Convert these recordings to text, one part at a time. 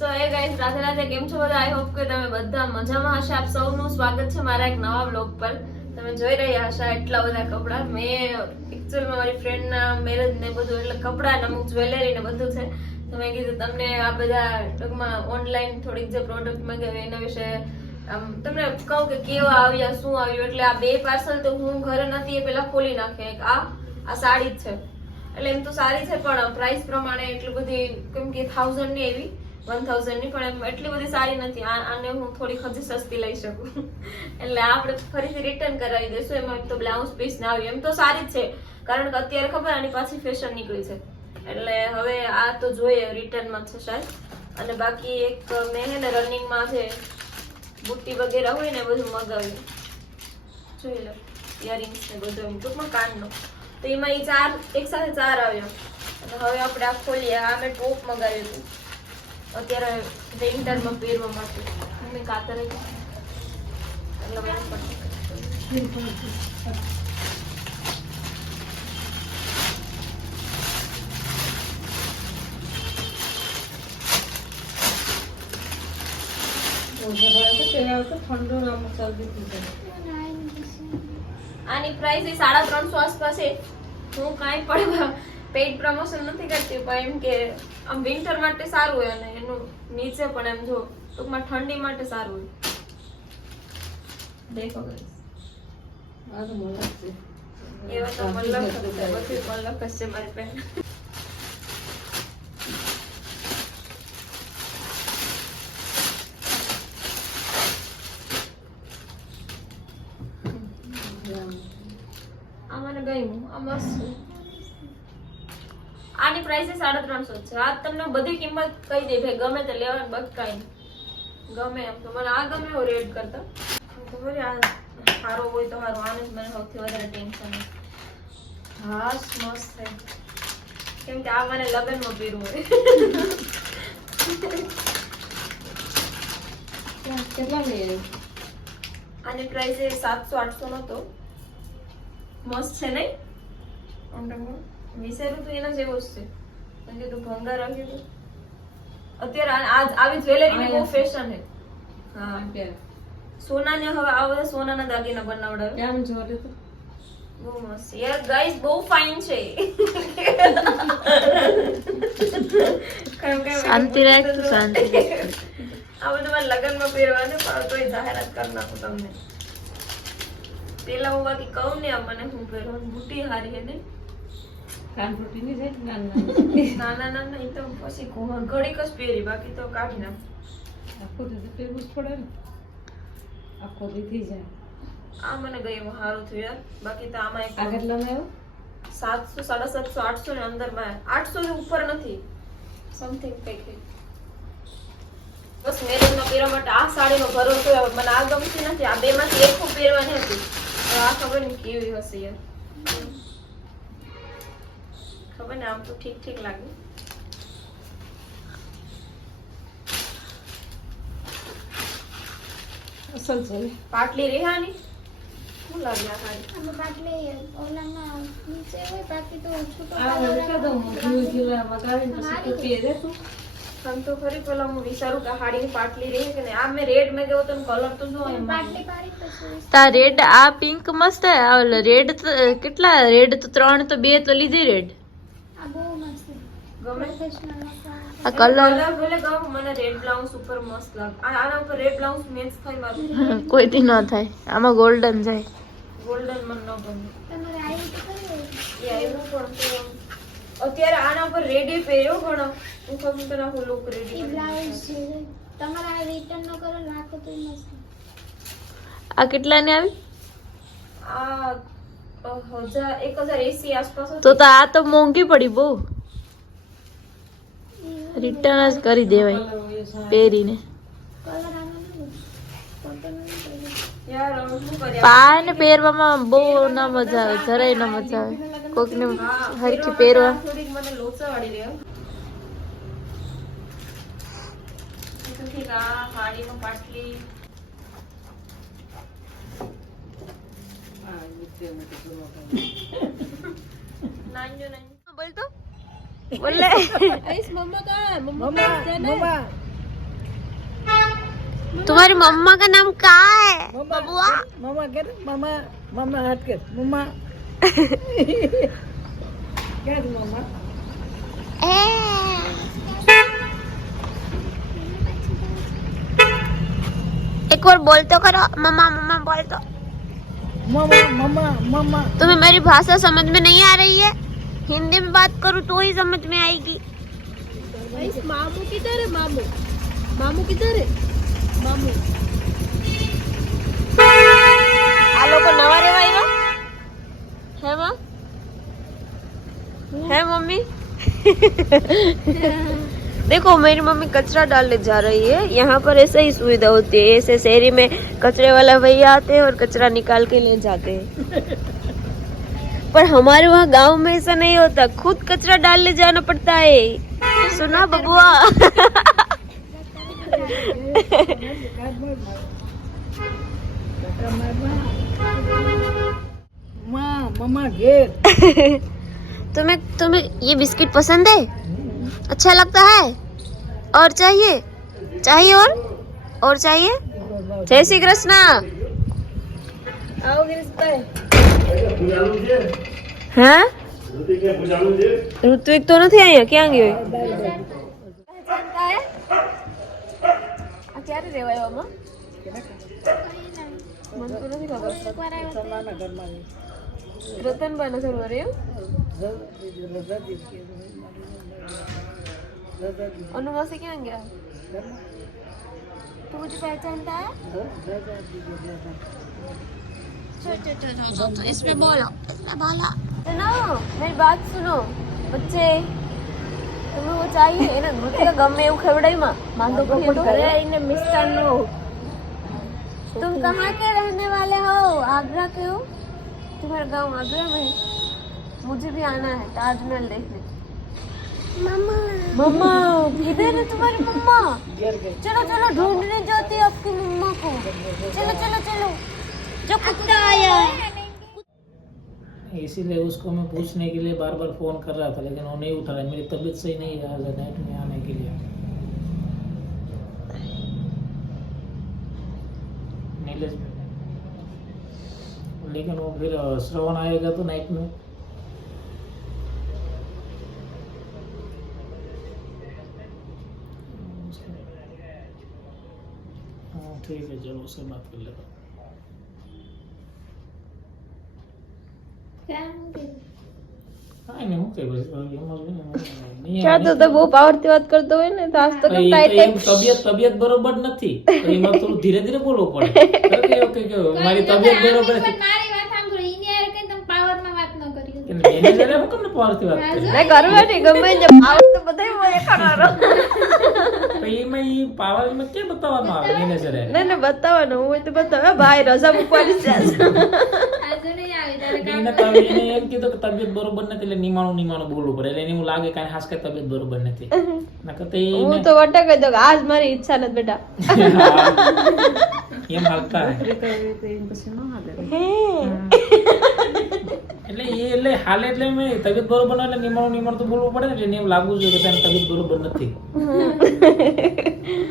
સો એ guys Radhe Radhe, કેમ છો બધા? આઈ હોપ કે તમે બધા મજામાં હશે. આપ સૌનું સ્વાગત છે મારા એક નવા બ્લોગ પર. તમે જોઈ રહ્યા હશો એટલા બધા કપડા. મેં એકચ્યુઅલમાં મારી ફ્રેન્ડના મેરેજ ને બધું, એટલે કપડા ને અમુક જ્વેલરી ને બધું છે. તો મેં કીધું તમને આ બધા ટૂંકમાં ઓનલાઈન થોડીક જે પ્રોડક્ટ મંગાવી એના વિશે તમને કહું કે કેવા આવ્યા, શું આવ્યું. એટલે આ બે પાર્સલ તો હું ઘરે નથી એ પેલા ખોલી નાખ્યા. આ સાડી જ છે, એટલે એમ તો સારી છે પણ પ્રાઇસ પ્રમાણે એટલી બધી, કેમ કે 1000 ની એવી 1000 ની, પણ એમ એટલી બધી સારી નથી. આને હું થોડીક હજી સસ્તી લઈ શકું. એટલે આપણે ફરીથી રિટર્ન કરાવી દઈશું. એમાં તો બ્લાઉઝ પીસ ના આવ્યું. એમ તો સારી જ છે, કારણ કે અત્યારે ખબર આની પાછી ફેશન નીકળી છે. એટલે હવે આ તો જોઈએ રિટર્નમાં છે શાયદ. અને બાકી એક મેં હે ને રનિંગમાં છે બુટ્ટી વગેરે હોય ને બધું મગાવ્યું. જોઈ લો, ઇયરિંગ્સ ને બધું, એમ ટૂંકમાં કાનનો. તો એમાં એ એક સાથે 4 આવ્યો. અને હવે આપણે આ ખોલીએ. આ મેં ટોપ મગાવ્યું હતું અત્યારે વિન્ટરમાં પહેરવા માટે. મમ્મી કાતર એટલે આની પ્રાઇસ 350 આસપાસ છે. હું કાંઈ પણ પેઇડ પ્રમોશન નથી કરતી, પણ એમ કે આમ વિન્ટર માટે સારું હોય અને એનું નીચે પણ એમ જો ટૂંકમાં ઠંડી માટે સારું હોય. દેખો ગાઈસ, એવા તો મલ્લખ છે, બધું મલ્લખ છે મારી પાસે. આ મને ગયું, આ મસ્ત છે. આની પ્રાઇસ 350 છે. આ તમને બધી કિંમત કહી દે ભાઈ, ગમે તે લેવાનું બસ કાઈ ગમે. એમ તો મને આ ગમે એવો રેડ કરતા ખબર આ સારો હોય તો સારું. આને જ મને સૌથી વધારે ટેન્શન છે. હા મસ્ત છે, કેમ કે આ મને લગ્નમાં પહેરવું હોય. કેટલા લઈ આની પ્રાઇસ 700-800 નો તો મસ્ત છે નહીં? વિચાર્યું તો એના જેવો જ છે, પણ કીધું ભંગાર આવી ગયું. અત્યારે આવી જ્વેલરીની બહુ ફેશન છે. હા, સોનાને હવે આ બધા સોનાના દાગીના બનાવડાવે. કેમ જોડે તો બહુ મસ્ત યાર ગાઈસ, બહુ ફાઇન છે. શાંતિ રાખ, શાંતિ. આ બધું મારે લગ્નમાં પહેરવાનું, પણ તોય જાહેરાત કરી નાખું તમને. પેલા હું બાકી કહું ને, આ મને હું પહેરવાનું બુટી હારી હે ને કાનપટ્ટી ની જાય ના, એ તો પછી ઘડીક જ પહેરી, બાકી તો કાઢી નાખ. આખો દી પહેરવું જ પડે ને, આખો દી થઈ જાય. આ મને ગયું, સારું થયું યાર. બાકી તો આમાં એક આ કેટલામાં આવ્યો? 700, 750, 800 ને અંદરમાં 800 ની ઉપર નથી, સમથિંગ કઈક. બસ મેરેજમાં પહેરવા માટે આ સાડીનો ભરોસો હોય. મને આ ગમતી નથી. આ બે માંથી એક હું પહેરવાની હતી. આ ખબર નહીં કેવી હશે યાર. ખબર ને, આમ તો ઠીક લાગે. અસલ છે પાટલી રેહાની શું લાગે આ સાડી? આમાં પાટલી ઓલાના નીચે હોય, બાકી તો છૂટો આ ઓળખા દો જીવા મગાવીને પછી તો પહેરે તું. આમ તો ખરી પેલા હું વિચારું કે હાડીની પાટલી રહી કે નહીં. આ મેં રેડ મેં ગયો તો કલર તો જો એમ પાટલી પાડી પછી તા રેડ આ પિંક મસ્ત હે. આ રેડ કેટલા રેડ તો 3 તો 2 તો લીધી રેડ. આ બહુ મસ્ત છે. ગમે પ્રોફેશનલ આ કલર ભલે ગમ. મને રેડ બ્લાઉઝ ઉપર મસ્ત લાગે. આના ઉપર રેડ બ્લાઉઝ મેચ થાય મારું. કોઈથી ન થાય. આમાં ગોલ્ડન જાય. ગોલ્ડન મને ન ગમે. તમારે આવી તો કરી હોય. એ આવ્યું પણ તો અત્યારે આના ઉપર રેડી પહેર્યો, પણ હું ખબર તો નાખું લુક એ રેડી. બ્લાઉઝ છે. તમારે આ રિટર્ન નો કરો, રાખો તો મસ્ત. આ કેટલાની આવી? આ 1080 આસપાસ તો આ તો મોંઘી પડી બહુ. રિટર્ન જ કરી દેવાય પહેરીને. કલર આનો નથી. કોટન નો નથી. યાર શું કરીએ? પાન પહેરવામાં બહુ ના મજા આવે, જરાય ના મજા આવે. કોકને હરખી પહેરવા થોડીક મને લોચા વાળી રહ્યો. તો ઠીક. આ હાડીનો પાટલી નાન્યો બોલ તો બોલે. આઈસ મમ્મા કા મમ્મા तुम्हारी मम्मा का नाम क्या है बबुआ? मामा कर मामा मामा हट कर मम्मा क्या है मामा एक बार बोल तो करो मम्मा मम्मा बोल तो। मामा मामा मामा तुम्हें मेरी भाषा समझ में नहीं आ रही है? हिंदी में बात करूँ तो ही समझ में आएगी। मामू किधर है? मामू मामू किधर है? मामू આ લોકો નવા રેવા આવ્યા હે માં है मम्मी? देखो मेरी मम्मी कचरा डालने जा रही है। यहाँ पर ऐसा ही सुविधा होती है, ऐसे शहरी में कचरे वाला भैया आते हैं और कचरा निकाल के ले जाते हैं। पर हमारे वहाँ गांव में ऐसा नहीं होता, खुद कचरा डालने जाना पड़ता है। सुना बबुआ? मामा घेर तुम्हें तुम्हें ये बिस्किट पसंद है? अच्छा लगता है? और चाहिए? चाहिए और चाहिए? जय श्री कृष्ण। आओ गिरीशભાઈ हाँ ऋत्विक तो नहीं आया, क्या गयो? ક્યારે રેવાયો આમાં? મને તો નથી ખબર. તમારા ઘરમાં રતનબા ના ઘરમાં રહ્યો? अनु मासी क्या गया? तू मुझे पहचानता है? इसमें बोलो, इसमें बोलो। सुनो मेरी बात सुनो बच्चे, तुम्हें वो चाहिए है ना मृतिका गमे એવું ખવડાઈમાં માંદો પડ્યો તો ઘરે આવીને મિષ્ટાનનો. तुम कहाँ के रहने वाले हो? आगरा के हो? तुम्हारा गांव आगरा में है? मुझे भी आना है ताजमहल देखने। मम्मा मम्मा किधर है तुम्हारी मम्मा? चलो चलो ढूंढने जाती है आपकी मम्मा को। चलो चलो चलो जो कुत्ता आया है। इसीलिए उसको मैं पूछने के लिए बार बार फोन कर रहा था, लेकिन वो नहीं उठा रहा। मेरी तबीयत सही नहीं है आज नाइट में आने के लिए। नीलेश लेकिन वो फिर श्रवण आएगा तो नाइट में ठीक है, चलो उससे बात कर लेता हूँ। क्या हो गया? हाँ नहीं होते बस नहीं क्या तो બહુ પાવરથી વાત કરતો હોય ને તો આજ તો કેમ ટાઈટ તબિયત બરોબર નથી તો એમાં થોડું ધીરે ધીરે બોલવું પડે. ઓકે મારી તબિયત બરોબર છે મારી વાત સાંભળો, ઇન્ડિયા કઈ તમે પાવરમાં વાત ન કરી. કે મેનેજરે હું કેમ પાવરથી વાત કરી? ને કરવાની ગમે તે પાવર તો બધાય મોય ખરારો. તો એમાં ઈ પાવરમાં કે બતાવવાનું આવે મેનેજરે? ને બતાવવાનું હોય તો બતાવે ભાઈ રજા મૂકવાની છે. આજુ નહીં આવી તારે એને તમે એને એમ કીધું કે તબિયત બરોબર નથી એટલે નિમાણું બોલવું પડે એટલે એને એવું લાગે કે હાસ કે તબિયત બરોબર નથી. નકર તો હું તો વટા કહી દઉં કે આજ મારી ઈચ્છા નથી બેટા. એમ હાલતા હે એટલે એટલે હાલે એટલે મેં તબિયત બરોબર ન એટલે નિમાણું તો બોલવું પડે ને એટલે એને એમ લાગવું જોઈએ કે તારી તબિયત બરોબર નથી.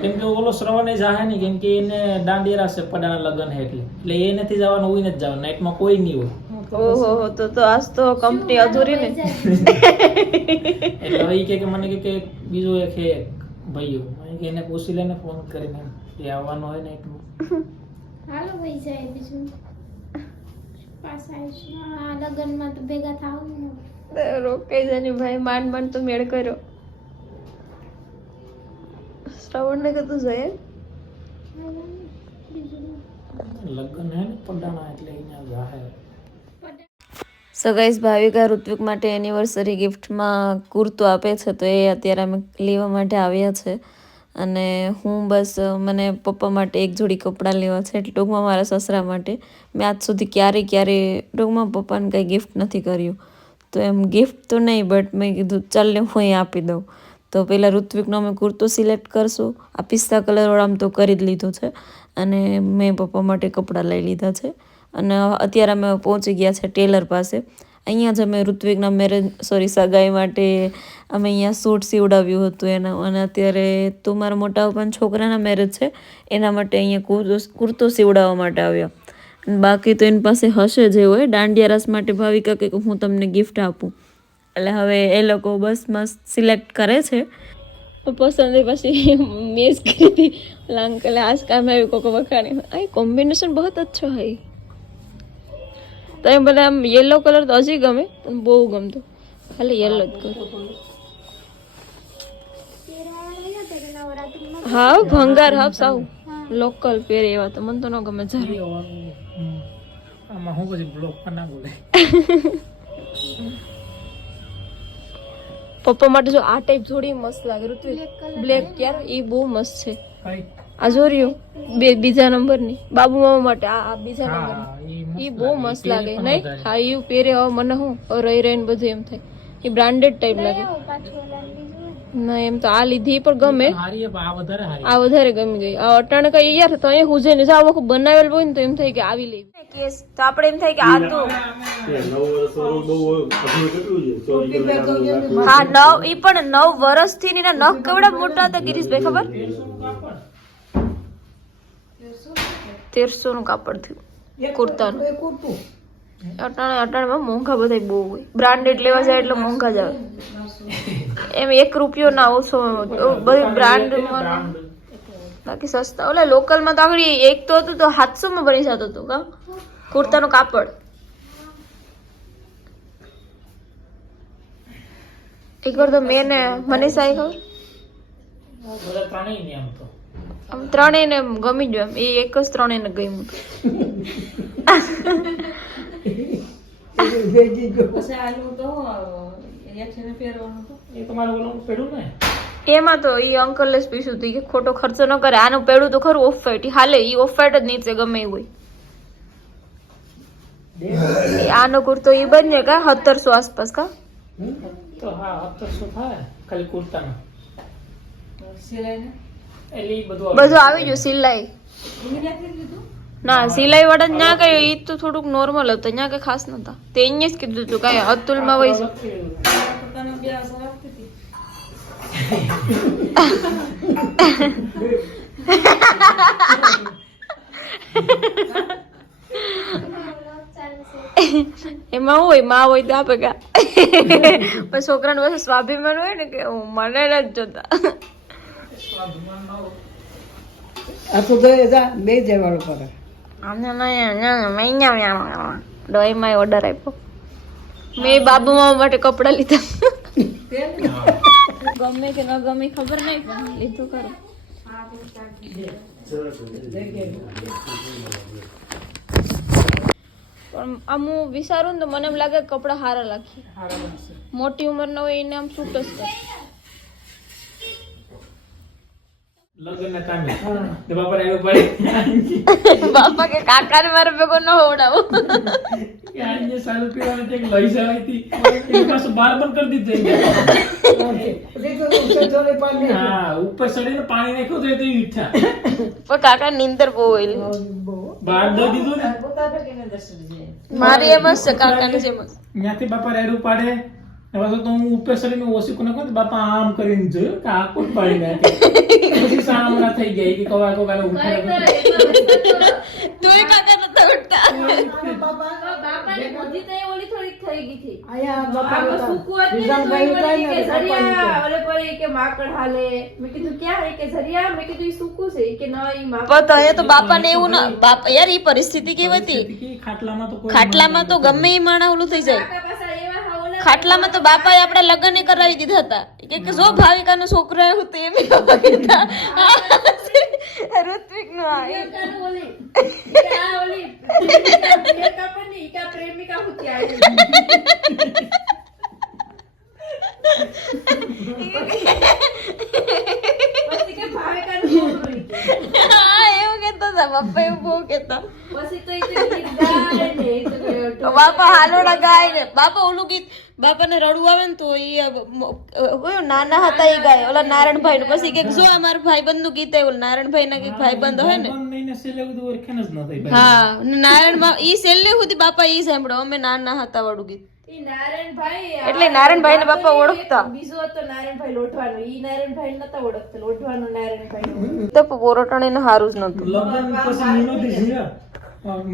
કેમ કે ઓલો શ્રવણે જાહે નહીં, કેમ કે એને દાંડિયા છે પડાના લગન હે એટલે એ નથી જવાનું, હોય નથી જવાનું, નાઈટમાં કોઈ નહીં હોય. ઓહો તો આજ તો કંપની અધૂરી ને. એટલે હવે ઈ કે મને કે બીજો એક હે ભાઈઓ, મેં કે એને પૂછી લેને ફોન કરીને એ આવવાનો હોય નાઈટમાં. હાલો ભાઈ જાય બીજું પાછા આવીશું. હા લગનમાં તો ભેગા થાવ ને. રોકાઈ જાની ભાઈ, માંડ તો મેળ કર્યો. શ્રવણ ને કતું જોઈએ લગન હે ને પડાના એટલે અહીંયા જાહે. સો ગાઈસ ભાવિકા ઋત્વિક માટે એનિવર્સરી ગિફ્ટમાં કુર્તો આપે છે તો એ અત્યારે અમે લેવા માટે આવ્યા છે. અને હું બસ મને પપ્પા માટે એક જોડી કપડાં લેવા છે, એટલે ટૂંકમાં મારા સસરા માટે. મેં આજ સુધી ક્યારે ટૂંકમાં પપ્પાને કંઈ ગિફ્ટ નથી કર્યું, તો એમ ગિફ્ટ તો નહીં બટ મેં કીધું ચાલ ને હું અહીં આપી દઉં. તો પહેલાં ઋત્વિકનો અમે કુર્તો સિલેક્ટ કરશું. આ પિસ્તા કલરવાળામાં તો કરી જ લીધું છે અને મેં પપ્પા માટે કપડાં લઈ લીધા છે. અને અત્યારે અમે પહોંચી ગયા છે ટેલર પાસે. અહીંયા જ અમે ઋત્વિકના સગાઈ માટે અમે અહીંયા સૂટ સીવડાવ્યું હતું એના, અને અત્યારે તો મારા મોટા પપ્પાના છોકરાના મેરેજ છે એના માટે અહીંયા કુર્તો સીવડાવવા માટે આવ્યા. બાકી તો એની પાસે હશે જે હોય. દાંડિયા રાસ માટે ભાવિકા કે હું તમને ગિફ્ટ આપું, એટલે હવે એ લોકો બસ મસ્ત સિલેક્ટ કરે છે. પસંદ પછી મેચ કરી હતી અંકલે આજ કામ આવ્યું કોકો વખાણી. આ કોમ્બિનેશન બહુ અચ્છો હૈ. તો એમ બધા આમ યેલો કલર તો હજી ગમે પણ બહુ ગમતો, ખાલી યેલો જ કરું. હા ભંગાર હા સાવ લોકલ પહેરે એવા તો મને તો ન ગમે જરા. આમાં હું પછી બ્લોક પર ના બોલે. પપ્પા માટે જો આ ટાઈપ જોડી મસ્ત લાગે ઋત્વિક, બ્લેક યાર એ બહુ મસ્ત છે. આ જોર્યો બીજા નંબરની બાબુ મામા માટે આ બીજા નંબરની એ બહુ મસ્ત લાગે નહીં? હા એ પહેરે હવે મને હું રહી રહીને બધું એમ થાય એ બ્રાન્ડેડ ટાઈપ લાગે. ના એમ તો આ લીધી પણ ગમે, આ વધારે ગમી ગઈ. આ અટાણે કઈ યાર તો અહીંયા હુજે ને જાવ આખું બનાવેલ હોય ને તો એમ થાય કે આવી લેવી કેસ, તો આપણે એમ થાય કે આ તો હા 9 ઈ પણ 9 વર્ષથી ની નખ કેવડા મોટા હતા ગિરીશભાઈ ખબર? 1300 નું કાપડ થયું કુર્તાનું. અટાણામાં મોંઘા બધા બહુ હોય, બ્રાન્ડેડ લેવા જાય એટલે મોંઘા જ આવે. એમ 1 રૂપિયો ના ઓછો બધું બ્રાન્ડ, બાકી સસ્તા. ઓલા લોકલમાં તો આગળ એક તો હતું તો 700 માં બની જતો હતો કા કુર્તાનું કાપડ. એક વાર તો મેં ને મનીષા ખબર આમ ત્રણેય ને ગમી ગયું એમ, એ એક જ ત્રણેય ને ગમ્યું. એમાં તો ઈ અંકલ જ પીછું હતું કે ખોટો ખર્ચો ન કરે, આનું પેડું તો ખરું ઓફ વ્હાઈટ હાલે, ઈ ઓફ વ્હાઈટ જ નીચે ગમે એવું હોય. આનો કુર્તો ઈ બન્યો કા 1700 આસપાસ કા? તો હા 1700 થાય ખાલી કુર્તાનો. સિલાઈ ને એટલે બધું આવી ગયું. સિલાઈ ના સિલાઈ વાળા ના કઈ ઈ તો થોડુંક નોર્મલ હતું, ત્યાં કઈ ખાસ નતા. તે અહીંયા જ કીધું હતું કઈ અતુલમાં વહી એમાં હોય માં હોય તો આપે કા પણ છોકરાને પાસે સ્વાભિમાન હોય ને કે હું મને નથી જોતા. આ તો બે જવાનું પડે. ડોઈમાં ઓર્ડર આપ્યો. મેં બાબુ મામા માટે કપડા લીધા. ગમે કે ન ગમે ખબર નહીં પણ લીધું ખરું. પણ આમ હું વિચારું ને તો મને એમ લાગે કપડા સારા લાગે. મોટી ઉંમર ના હોય એને આમ સૂટ જ કરે. બાપા કે કાકા ને મારે ભેગો ન હોવડાવો. કાકા નીંદર બહુ હોય મારી એમ જ છે કાકા ની જેમ જ. ત્યાંથી બાપા રેડું પાડે તો હું ઉપર ચડીને ઓછી કોને કહું બાપા આમ કરીને જોયું કે આ કોણ પાડી નાખે. પછી સામના થઈ ગયા કે કવા કોકાને તોય કાકા નતા ઉઠતા. બાપાને બધી તો ઓલી થોડીક થઈ ગઈ હતી. આયા આ બાપા સુકુ હતી ને તો ઈ મને કે ઝરિયા ઓલે પર કે માકડ હાલે. મેં કીધું ક્યાં કે ઝરિયા? મેં કીધું ઈ સુકુ છે કે ના ઈ માકડ. પણ અહીંયા તો બાપાને એવું ના બાપા યાર ઈ પરિસ્થિતિ કેવી હતી. ખાટલામાં તો ગમે ઈ માણા ઓલું થઈ જાય. ખાટલામાં તો બાપાએ આપડા લગ્ન કરાવી દીધા હતા કે જો ભાવિકાનો છોકરો આવ્યો તો એમ કીધા. ઋત્વિક નું ઓલી આ ઓલી પ્રિયંકા પણ ની કા પ્રેમિકા હોતી આવી. પછી કે ભાવિકાનો છોકરો હા એવું કેતા હતા બાપા, એવું બહુ કેતા. પછી તો ઈ ગાય ને તો બાપા હાલોડા ગાય ને બાપા ઓલું ગીત બાપાને રડવું આવે ને તો ઈ નાના હતા એ ગાય ઓલા નારાયણભાઈ નું. પછી કે જો અમારા ભાઈબંધ નું ગીત આવ્યું નારાયણભાઈ ના કઈક ભાઈબંધ હોય ને. હા નારાયણ ઈ છેલ્લે સુધી બાપા ઈ સાંભળો અમે નાના હતા વાળું ગીત ઈ નારાયણભાઈ એટલે નારાયણભાઈ ને બાપા ઓળખતા. બીજો હતો નારાયણભાઈ લોઢવાનો. ઈ નારાયણભાઈ નતા ઓળખતા. લોઢવાનો નારાયણભાઈ. તો પોરોટણ એને સારું જ નતું. લગ્ન પછી મહિનોથી જીયા.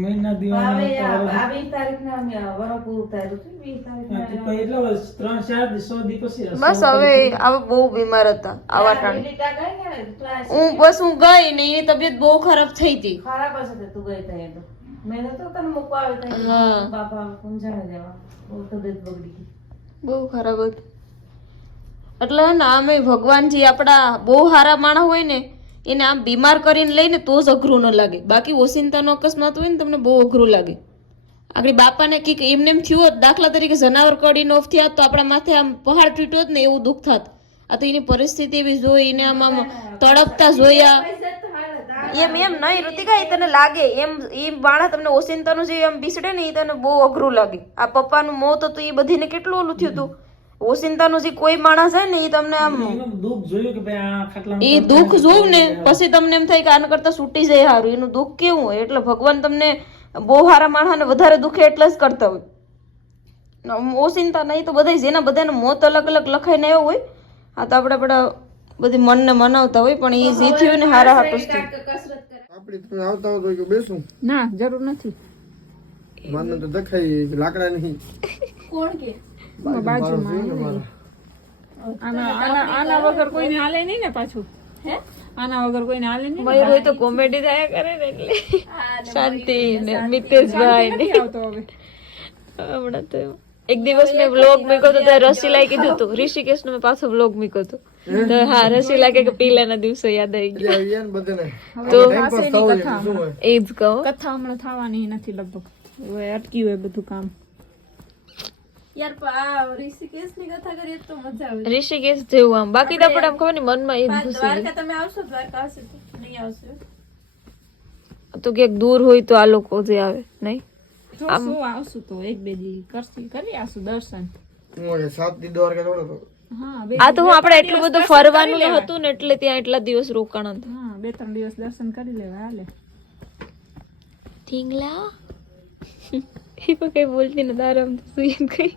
મહિના દિવાળી આવી તારીખના અમે વરસ પૂરું થયું હતું. 20 તારીખના એટલે 3-4 દિવસ પછી બસ હવે આવા બહુ બીમાર હતા આવા ટાણે. લીટા ગઈ ને ક્લાસ હું ગઈ ને એની તબિયત બહુ ખરાબ થઈ હતી. ખરાબ હશે તું ગઈ ત્યાં તો. મેં તો તને મૂકવા આવે ત્યાં હા. બાપા પૂંજાને જવા. બહુ તબિયત બગડી ગઈ. બહુ ખરાબ હતું. એટલે હે ને આમે ભગવાનજી આપડા બહુ સારા માણસ હોય ને એને આમ બીમાર કરીને લઈને તો જ અઘરું ન લાગે. બાકી ઓસિંતાનો અકસ્માત હોય ને તમને બહુ અઘરું લાગે. આગળ બાપાને કઈક એમને એમ થયું હોત, દાખલા તરીકે જનાવર કડીને ઓફ થયા તો આપણા માથે આમ પહાડ તૂટ્યો હોત ને એવું દુઃખ થાત. આ તો એની પરિસ્થિતિ એવી જોઈ એને આમ તડપતા જોયા. એમ નહીં ઋતિકા, એ તને લાગે એમ એ માણસ તમને ઓસિંતાનું જે એમ બીસડે ને એ તને બહુ અઘરું લાગે. આ પપ્પાનું મોત હતું એ બધીને કેટલું ઓલું થયું હતું. ઓસિંતાનું જે કોઈ માણસ હોય ને એ તમને આમ દુઃખ જોયું કે ભાઈ આ ખાટલામાં એ દુઃખ જોવું ને પછી તમને એમ થાય કે આના કરતા છૂટી જાય સારું. એનું દુઃખ કેવું હોય. એટલે ભગવાન તમને બહુ સારા માણસને વધારે દુઃખે એટલે જ કરતા હોય. ઓસિંતા નહીં તો બધા જેના બધાને મોત અલગ અલગ લખાઈને આવ્યો હોય. આ તો આપણે બધી મનને મનાવતા હોય પણ એ જે થયું ને હારા હાટું જ થયું. આપડી તમે આવતા હો તો કે બેસું ના જરૂર નથી. મને તો દેખાય લાકડા નહીં કોણ કે આના વગર કોઈને હાલે નહીં ને પાછું. આના વગર કોઈને હાલે નહીં. મયુર હોય તો કોમેડી થયા કરે ને એટલે શાંતિ ને મિતેશભાઈ ને આવતો હવે હમણાં તો એક દિવસ મેં વ્લોગ મૂક્યો તો ત્યારે રસીલાએ કીધું હતું ઋષિકેશ નો મેં પાછો વ્લોગ મૂક્યો હતો તો હા રસીલા કે પહેલાના દિવસો યાદ આવી ગયા. યાર બધાને તો ટાઈમ પાસ થવો જોઈએ શું હોય એ જ કહો. કથા હમણાં થવાની નથી લગભગ. હવે અટક્યું હોય બધું કામ. યાર આ ઋષિકેશની કથા કરીએ તો મજા આવે. ઋષિકેશ જેવું આમ બાકી તો આપણે આમ ખબર ને મનમાં એ જ ઘૂસી ગયું. દ્વારકા તમે આવશો? દ્વારકા આવશે તો નહીં આવશે? તો ક્યાંક દૂર હોય તો આ લોકો જે આવે નહીં. જો શું આવશું તો એક બે દી કરી આવશું દર્શન. હું કે 7 દી દ્વારકા જોડો તો હા આ તો હું આપણે એટલું બધું ફરવાનું ને હતું ને એટલે ત્યાં એટલા દિવસ રોકાણ હતા. હા 2-3 દિવસ દર્શન કરી લેવા હાલે. ઢીંગલા એ પણ કઈ બોલતી નથી આરામ સુઈ કઈ